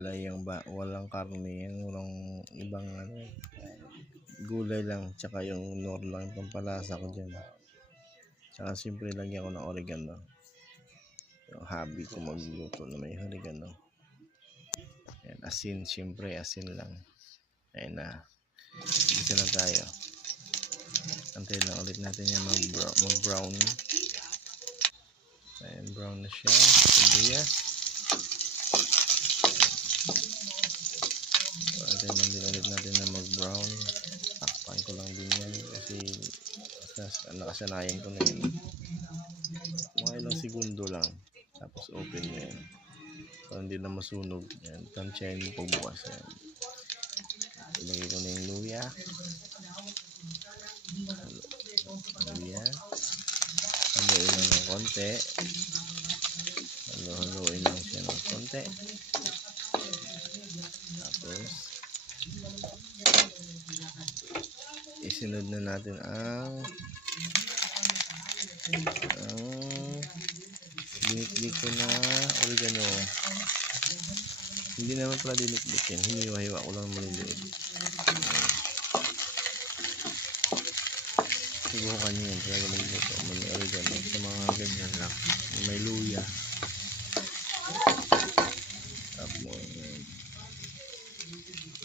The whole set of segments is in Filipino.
walang karne, walang ibang ano, gulay lang, tsaka yung nor lang yung pampalasa ko dyan. Tsaka siyempre lagyan ko ng oregano. Yung hobby ko magluto na may oregano. Ayan, asin, siyempre asin lang. Ayan na, isa na tayo. Antayin lang ulit natin yan mag-brown. Ayan, brown na siya. Sibuyas. Antayin lang din ulit natin na mag-brown. Takpan ko lang din yan kasi nakasanayan ko na yun. Mga ilang segundo lang. Tapos open mo yan. Para hindi na masunog. Yan, tansyahin mo pagbukas yan. Ilagay ko na yung luya. Haluin lang ng konti. Haluin lang siya ng konti. Tapos isunod na natin ang dinikdik ko na oregano. Hindi naman pala dinikdik yan, hiniwa-hiwa ko lang maliliit. Subukan nyo yan talaga magluto may oregano sa mga ganyan lang, may luya. Tapos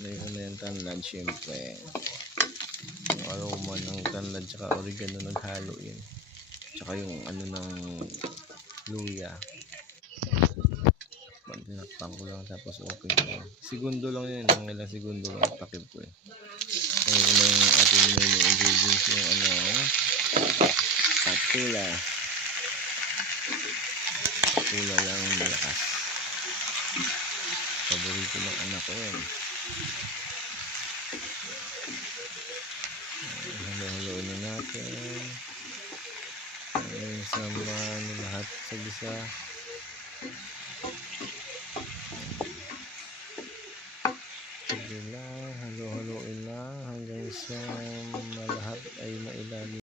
lagay ko na yung tanlad, syempre yung aroma ng tanlad tsaka oregano naghalo yun, tsaka yung ano ng luya. Tinakpan ko lang tapos open ko. Segundo lang yun, ng ilang segundo lang takip ko eh. Ngayon na yung ating main ingredients, yung ano, patula. Patula lang malakas. Paborito ng anak ko yan. Halo-haloin na natin. Sama lahat sa gisa. Halo-haloin lang hanggang sa lahat ay mailalim.